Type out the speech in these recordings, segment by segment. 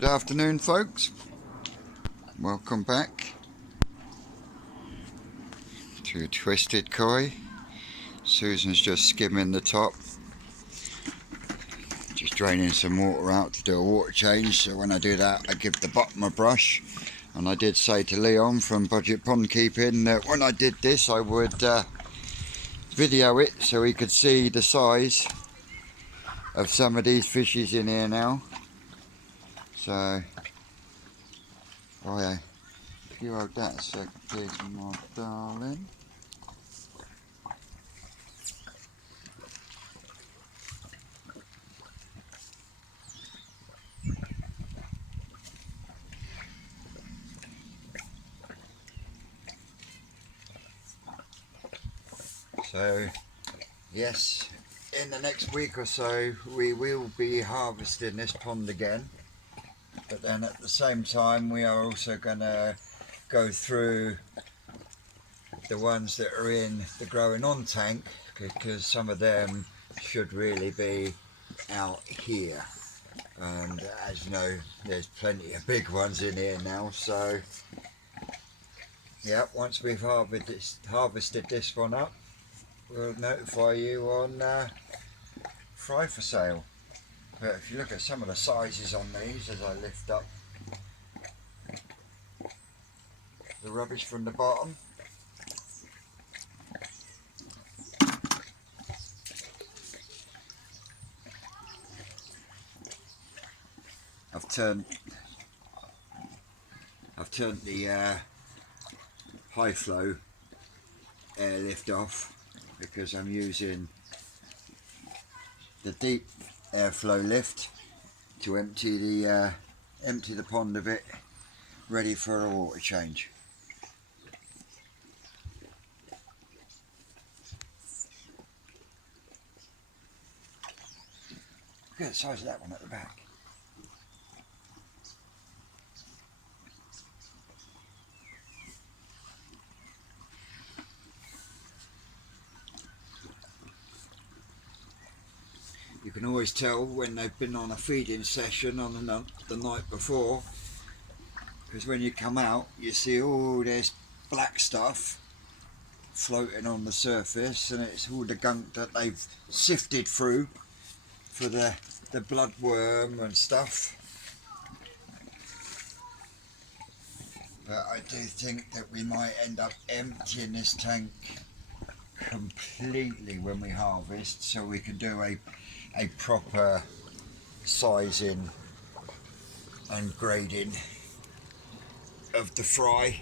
Good afternoon, folks. Welcome back to Twisted Koi. Susan's just skimming the top, just draining some water out to do a water change. So when I do that, I give the bottom a brush. And I did say to Leon from Budget Pond Keeping that when I did this, I would video it so he could see the size of some of these fishes in here now. So, oh yeah, if you hold that a second, please, my darling. So, yes, in the next week or so we will be harvesting this pond again, but then at the same time we are also going to go through the ones that are in the growing on tank, because some of them should really be out here, and as you know, there's plenty of big ones in here now. So yeah, once we've harvested this one up, we'll notify you on fry for sale. But if you look at some of the sizes on these as I lift up the rubbish from the bottom, I've turned the high flow airlift off because I'm using the deep airflow lift to empty the pond a bit, ready for a water change. Look at the size of that one at the back. You can always tell when they've been on a feeding session on the night before, because when you come out you see all this black stuff floating on the surface, and it's all the gunk that they've sifted through for the bloodworm and stuff. But I do think that we might end up emptying this tank completely when we harvest, so we can do a proper sizing and grading of the fry,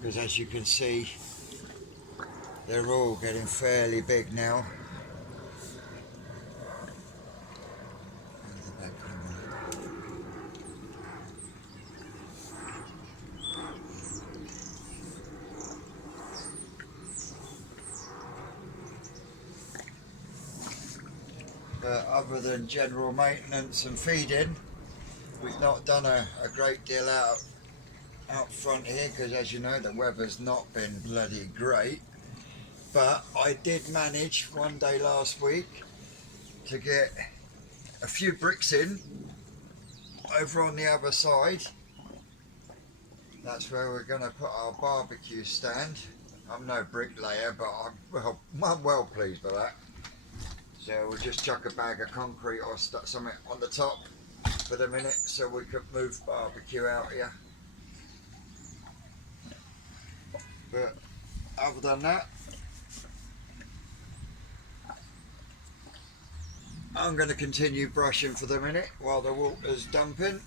because as you can see, they're all getting fairly big now. But other than general maintenance and feeding, we've not done a great deal out front here, because as you know, the weather's not been bloody great. But I did manage one day last week to get a few bricks in over on the other side. That's where we're going to put our barbecue stand. I'm no bricklayer, but I'm well pleased with that. So we'll just chuck a bag of concrete or something on the top for the minute so we could move barbecue out here. But other than that, I'm going to continue brushing for the minute while the water's dumping,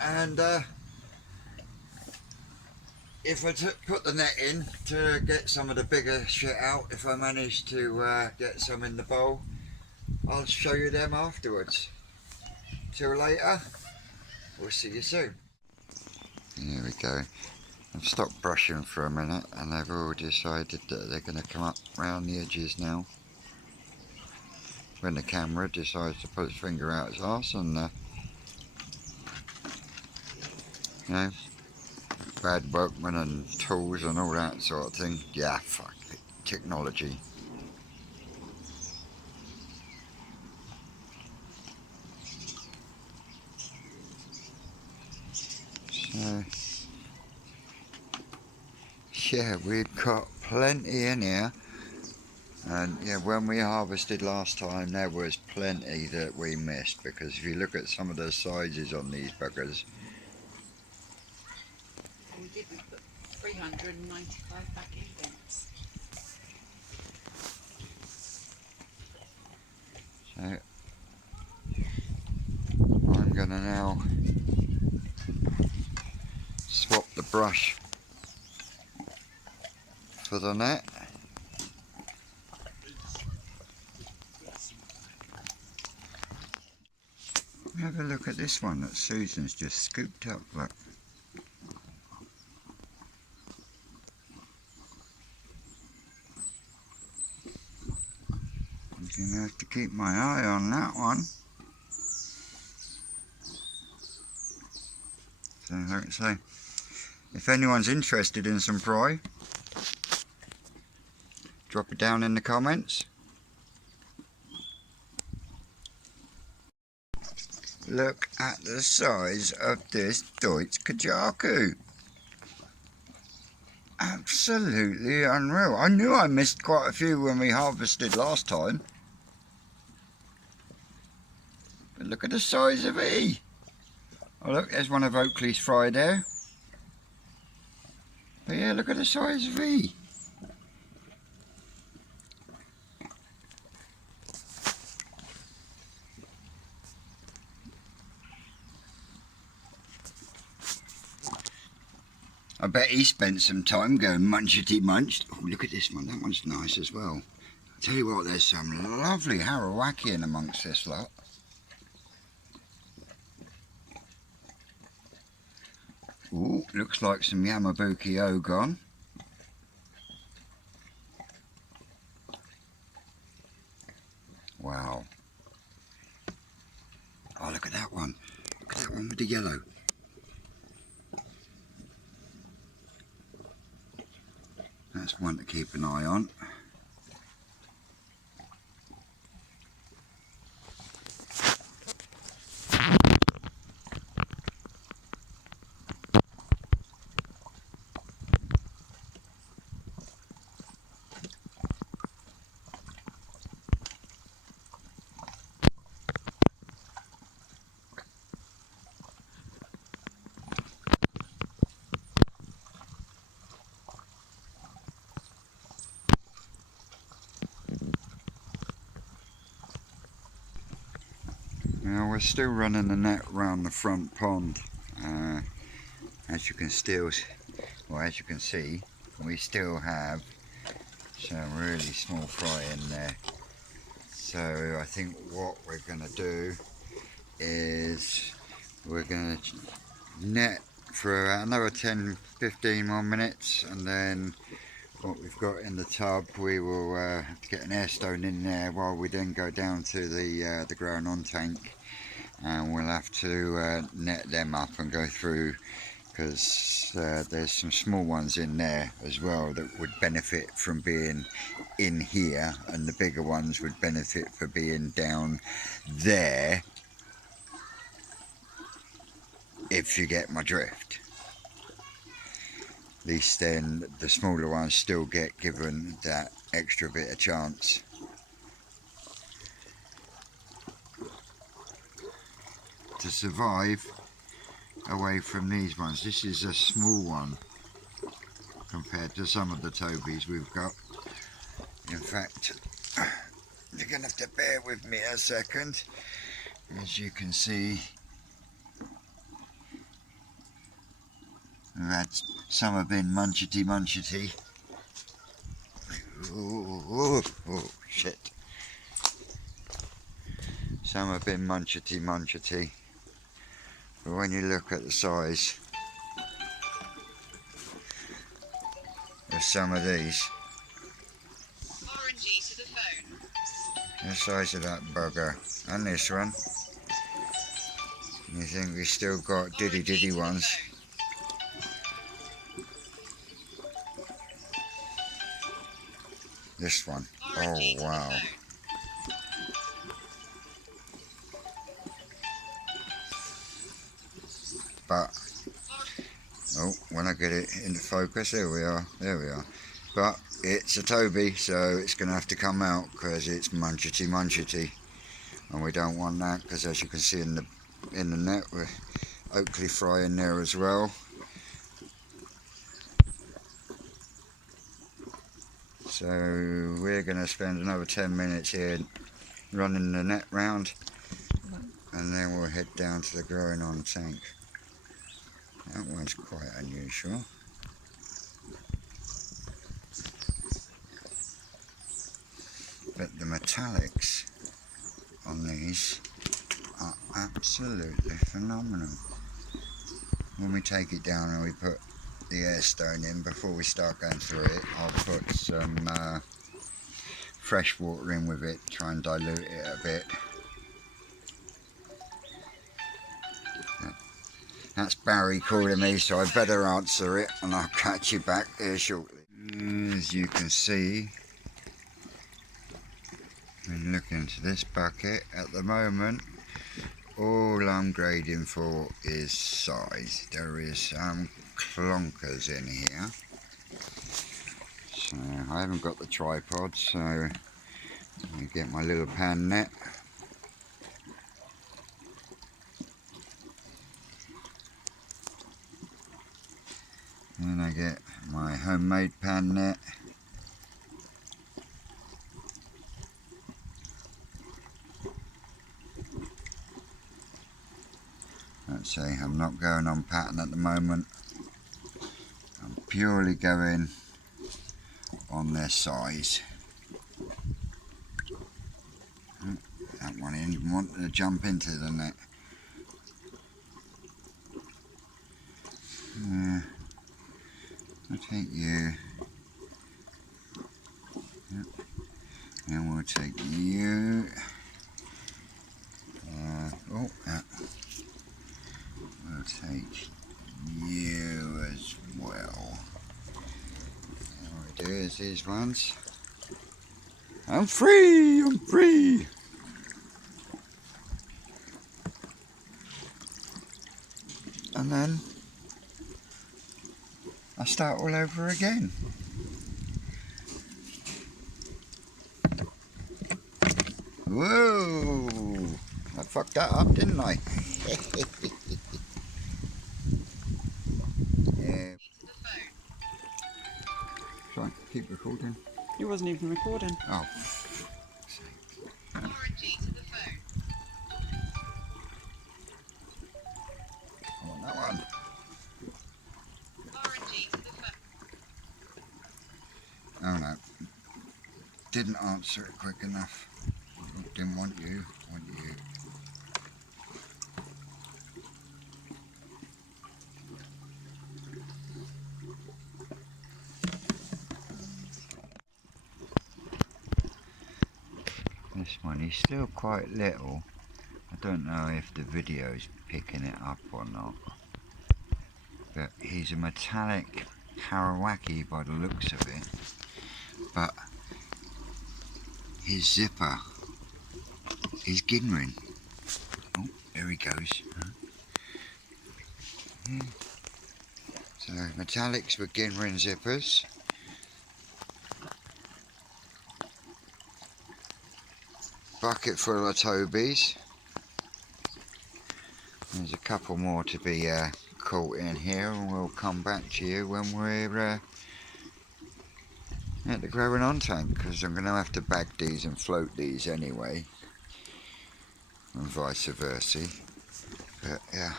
and if I put the net in to get some of the bigger shit out, if I manage to get some in the bowl, I'll show you them afterwards. Till later, we'll see you soon. Here we go. I've stopped brushing for a minute and they've all decided that they're going to come up round the edges now. When the camera decides to put its finger out its arse and you know, bad workmen and tools and all that sort of thing. Yeah, fuck it. Technology. Yeah, we've got plenty in here. And yeah, when we harvested last time, there was plenty that we missed, because if you look at some of the sizes on these buggers. We did, we put 395 back in once. So I'm going to now swap the brush for the net. Have a look at this one that Susan's just scooped up. Look. I'm going to have to keep my eye on that one. So like I say, if anyone's interested in some fry, drop it down in the comments. Look at the size of this Deutsch Kajaku. Absolutely unreal. I knew I missed quite a few when we harvested last time. But look at the size of he. Oh look, there's one of Oakley's fry there. But yeah, look at the size of he. I bet he spent some time going munchety munched. Oh, look at this one. That one's nice as well. I tell you what, there's some lovely Harawaki in amongst this lot. Ooh, looks like some Yamabuki Ogon. Wow. Oh, look at that one. Look at that one with the yellow. That's one to keep an eye on. Now we're still running the net round the front pond. As you can see, we still have some really small fry in there. So I think what we're going to do is we're going to net for another 10-15 more minutes, and then what we've got in the tub, we will have to get an air stone in there while we then go down to the ground on tank, and we'll have to net them up and go through, because there's some small ones in there as well that would benefit from being in here, and the bigger ones would benefit for being down there, if you get my drift. At least then the smaller ones still get given that extra bit of chance. To survive away from these ones. This is a small one compared to some of the Tobys we've got. In fact, you're going to have to bear with me a second. As you can see, we've had some have been munchety. Oh, shit. Some have been munchety. But when you look at the size of some of these, RNG to the phone. the size of that bugger and this one, you think we've still got diddy ones. This one, oh wow. But Oh, when I get it into focus, there we are. But it's a Toby, so it's going to have to come out because it's munchety, and we don't want that because, as you can see in the net, we're Oakley fry in there as well. So we're going to spend another 10 minutes here running the net round, and then we'll head down to the growing on tank. That one's quite unusual. But the metallics on these are absolutely phenomenal. When we take it down and we put the air stone in, before we start going through it, I'll put some fresh water in with it, try and dilute it a bit. That's Barry calling me, so I better answer it, and I'll catch you back here shortly. As you can see, when looking into this bucket at the moment, all I'm grading for is size. There is some clonkers in here. So I haven't got the tripod, so let me get my little pan net. Then I get my homemade pan net. Let's say I'm not going on pattern at the moment. I'm purely going on their size. That one ain't even wanting to jump into the net. I'll take you. Yep. And we'll take you. We'll take you as well. And what we do is these ones. I'm free! I'm free! And then I start all over again. Whoa! I fucked that up, didn't I? Yeah. Sorry, keep recording. He wasn't even recording. Oh. Warranty to the phone. I want that one. Warranty to the phone. Oh no. Didn't answer it quick enough. Didn't want you. Want you. This one, he's still quite little. I don't know if the video's picking it up or not. But he's a metallic Harawaki by the looks of it. But his zipper is Ginrin. Oh, there he goes. Yeah. So metallics with Ginrin zippers. Bucket full of Tobys. There's a couple more to be caught in here, and we'll come back to you when we're at the growing on tank, because I'm going to have to bag these and float these anyway, and vice versa. But yeah,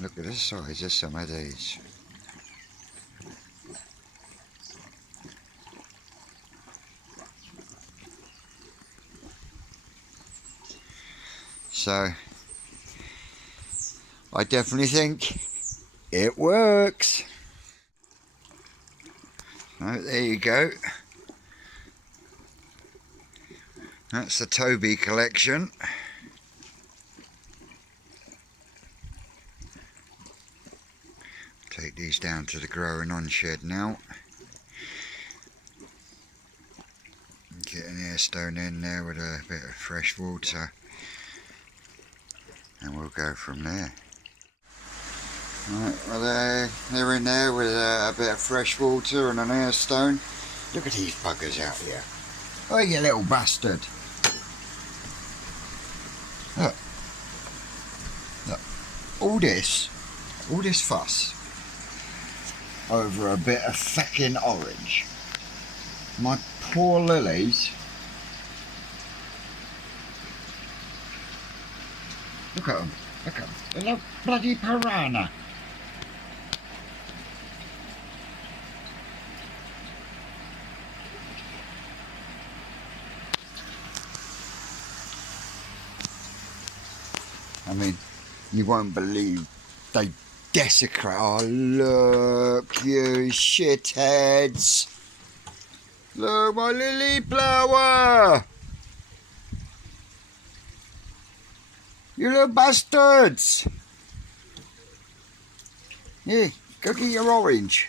look at the size of some of these. So I definitely think it works. So there you go. That's the Toby collection. Take these down to the growing on shed now. Get an air stone in there with a bit of fresh water, and we'll go from there. Right, well they're in there with a bit of fresh water and an air stone. Look at these buggers out here. Oh, you little bastard. Look. Look. All this fuss over a bit of fucking orange. My poor lilies. Look at them. Look at them. They're like bloody piranha. I mean, you won't believe they desecrate. Oh, look, you shitheads. Look, my lily flower. You little bastards. Yeah, go get your orange.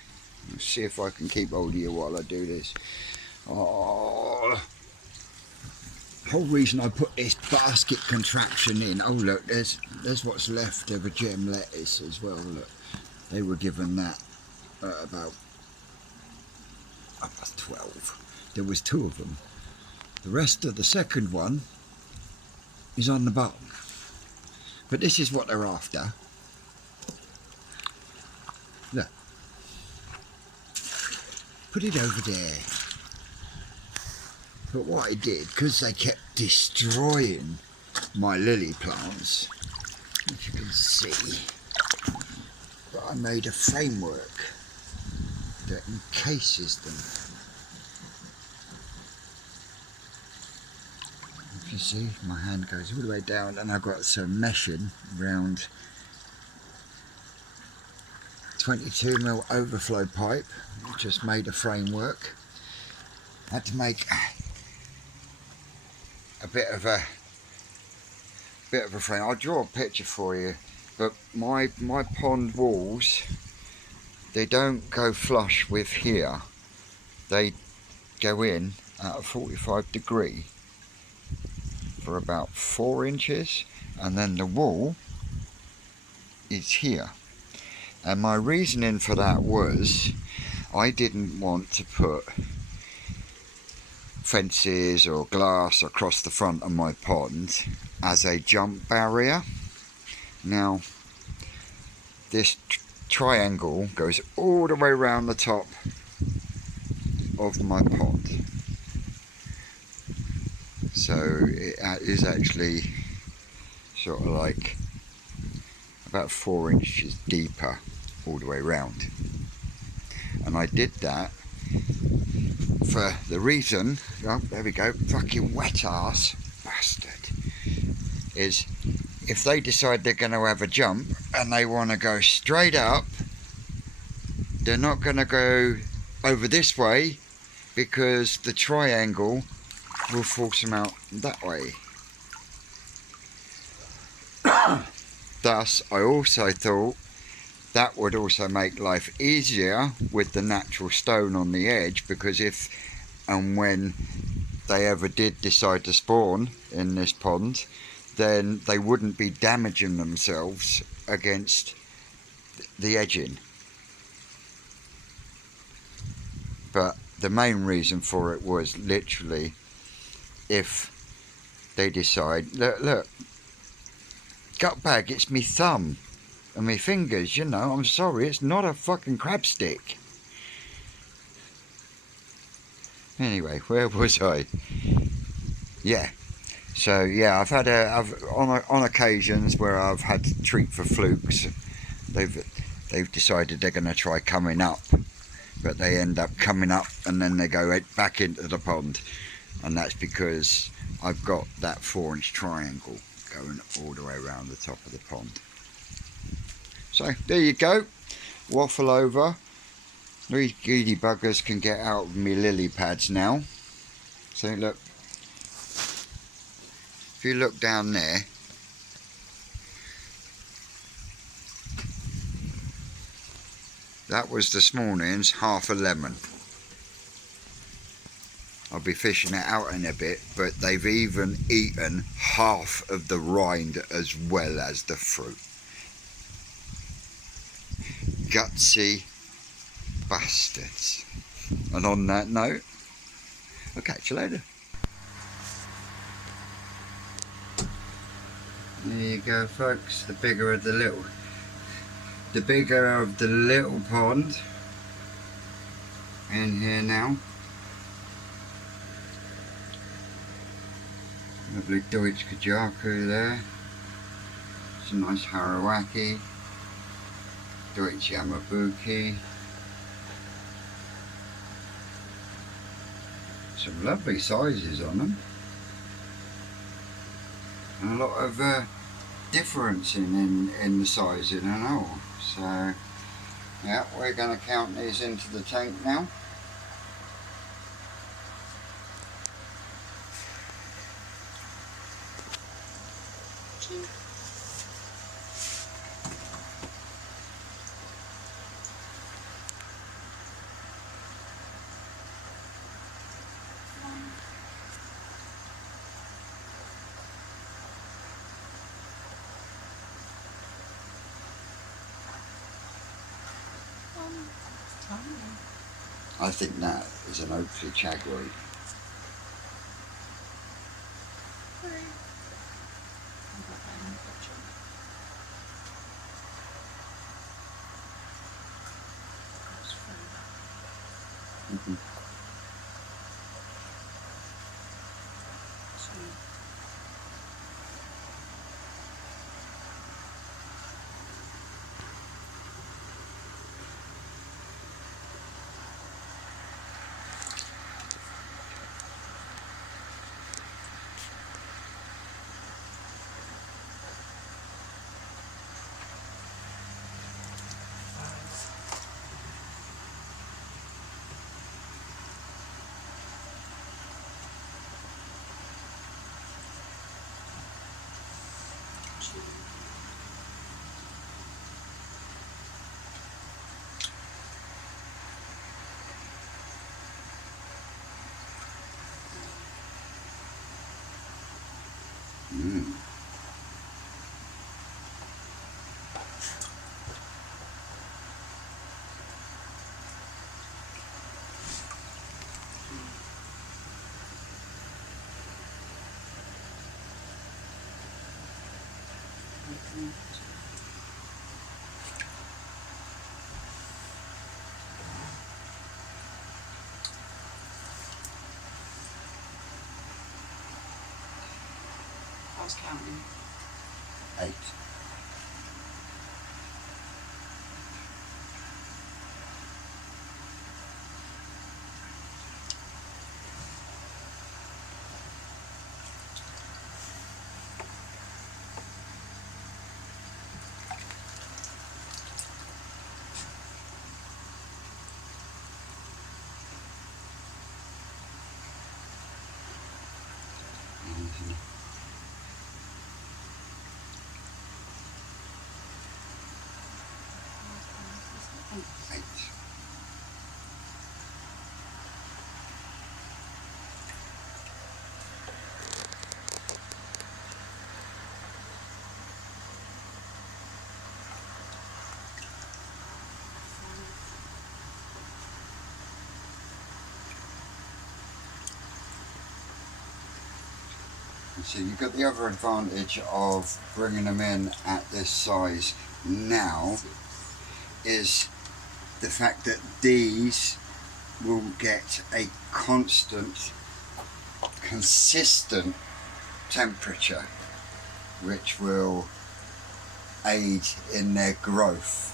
Let's see if I can keep hold of you while I do this. Oh. The whole reason I put this basket contraption in. Oh look, there's what's left of a gem lettuce as well. Look, they were given that at about 12. There was 2 of them. The rest of the second one is on the bottom. But this is what they're after. Look, put it over there. But what I did, because they kept destroying my lily plants, as you can see, but I made a framework that encases them. If you see, my hand goes all the way down, and I've got some meshing around 22mm overflow pipe. Just made a framework. Had to make a bit of a frame. I'll draw a picture for you, but my pond walls, they don't go flush with here. They go in at a 45 degree for about 4 inches, and then the wall is here. And my reasoning for that was I didn't want to put fences or glass across the front of my pond as a jump barrier. Now this triangle goes all the way around the top of my pond, so it is actually sort of like about 4 inches deeper all the way around, and I did that for the reason, oh, there we go, fucking wet ass bastard, is if they decide they're going to have a jump and they want to go straight up, they're not going to go over this way because the triangle will force them out that way. Thus, I also thought that would also make life easier with the natural stone on the edge, because if and when they ever did decide to spawn in this pond, then they wouldn't be damaging themselves against the edging. But the main reason for it was literally if they decide, look, gut bag, it's me thumb and my fingers, you know, I'm sorry, it's not a fucking crab stick. Anyway, where was I? Yeah, so yeah, I've on occasions where I've had to treat for flukes, they've decided they're going to try coming up, but they end up coming up and then they go back into the pond, and that's because I've got that 4-inch triangle going all the way around the top of the pond. So there you go, waffle over. These greedy buggers can get out of me lily pads now. So look, if you look down there, that was this morning's half a lemon. I'll be fishing it out in a bit, but they've even eaten half of the rind as well as the fruit. gutsy bastards. And on that note, I'll catch you later. There you go, folks. The bigger of the little pond in here now. Lovely Deutsch Kajaku there. Some nice Harawaki. Deutsch Yamabuki. Some lovely sizes on them. And a lot of difference in the sizing and all. So yeah, we're going to count these into the tank now. I think that is an Oakley Chagwood. I was counting. 8. So you've got the other advantage of bringing them in at this size now is the fact that these will get a constant, consistent temperature, which will aid in their growth.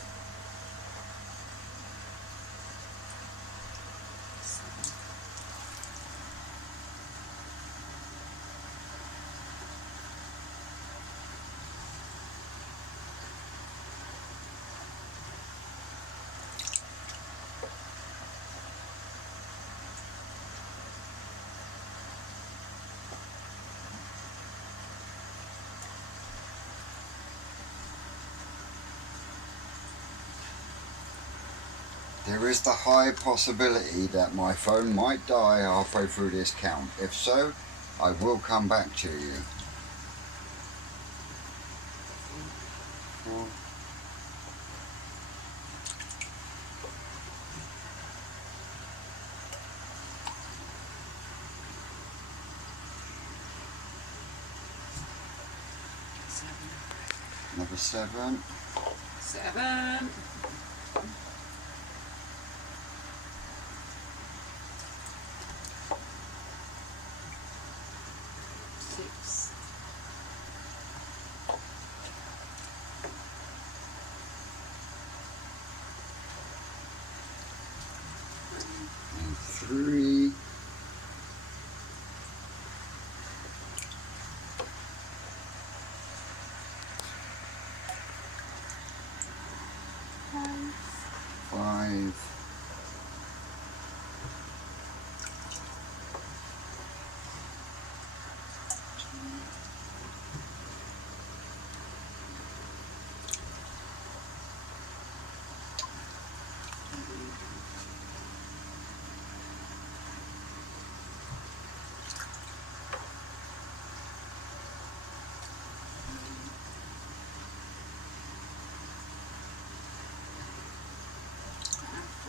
There is the high possibility that my phone might die halfway through this count. If so, I will come back to you. 4, Another 7. 7. 6. And 3. 5.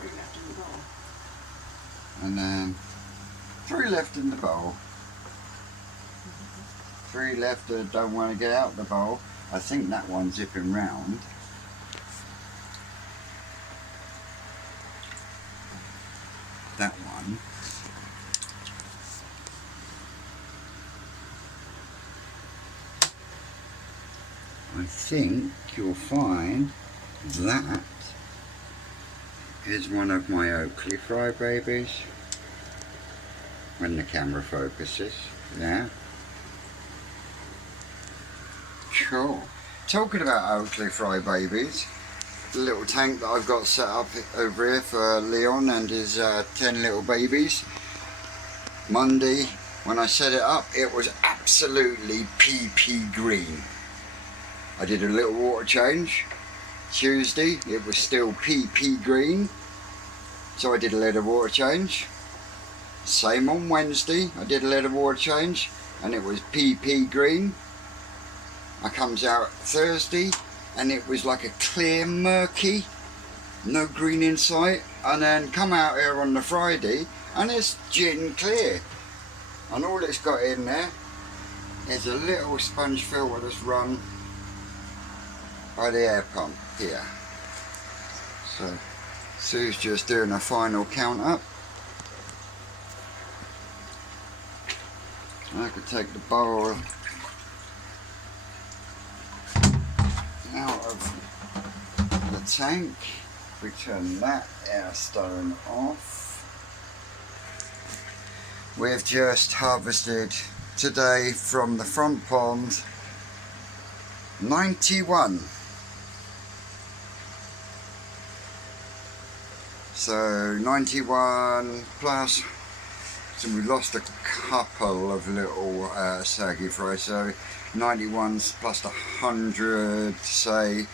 3 left in the bowl. And then 3 left in the bowl. 3 left that don't want to get out the bowl. I think that one's zipping round. That one. I think you'll find that is one of my Oakley Fry babies. When the camera focuses, yeah. Cool. Talking about Oakley Fry babies, the little tank that I've got set up over here for Leon and his 10 little babies. Monday, when I set it up, it was absolutely PP green. I did a little water change. Tuesday, it was still PP green, so I did a little water change. Same on Wednesday, I did a little water change, and it was PP green. I comes out Thursday, and it was like a clear murky, no green in sight, and then come out here on the Friday, and it's gin clear. And all it's got in there is a little sponge filter that's run by the air pump here. So Sue's just doing a final count up. I could take the bowl out of the tank. We turn that air stone off. We've just harvested today from the front pond 91. So 91 plus, so we lost a couple of little saggy fries, so 91's plus 100 say,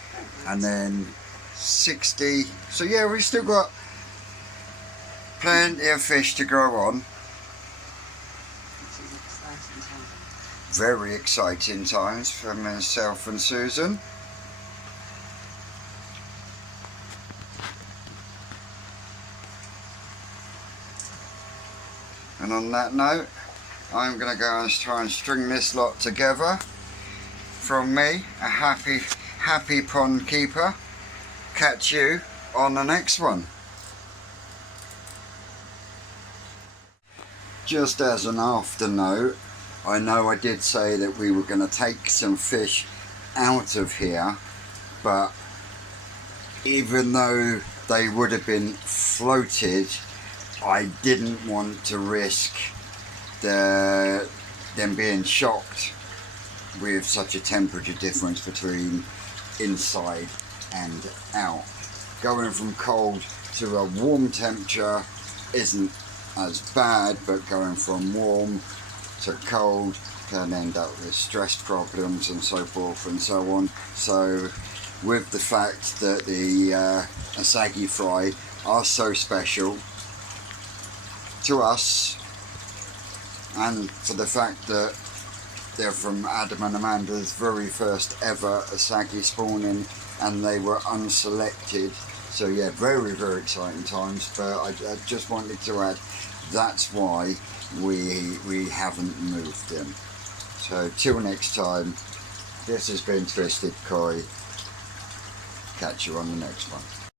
and then 60, so yeah, we've still got plenty of fish to grow on. Very exciting times for myself and Susan. And on that note, I'm going to go and try and string this lot together. From me, a happy pond keeper. Catch you on the next one. Just as an after note, I know I did say that we were going to take some fish out of here, but even though they would have been floated, I didn't want to risk them being shocked with such a temperature difference between inside and out. Going from cold to a warm temperature isn't as bad, but going from warm to cold can end up with stress problems and so forth and so on. So with the fact that the Asagi fry are so special to us, and for the fact that they're from Adam and Amanda's very first ever Asagi spawning, and they were unselected, so yeah, very exciting times. But I just wanted to add, that's why we haven't moved them. So till next time, This has been Twisted Koi. Catch you on the next one.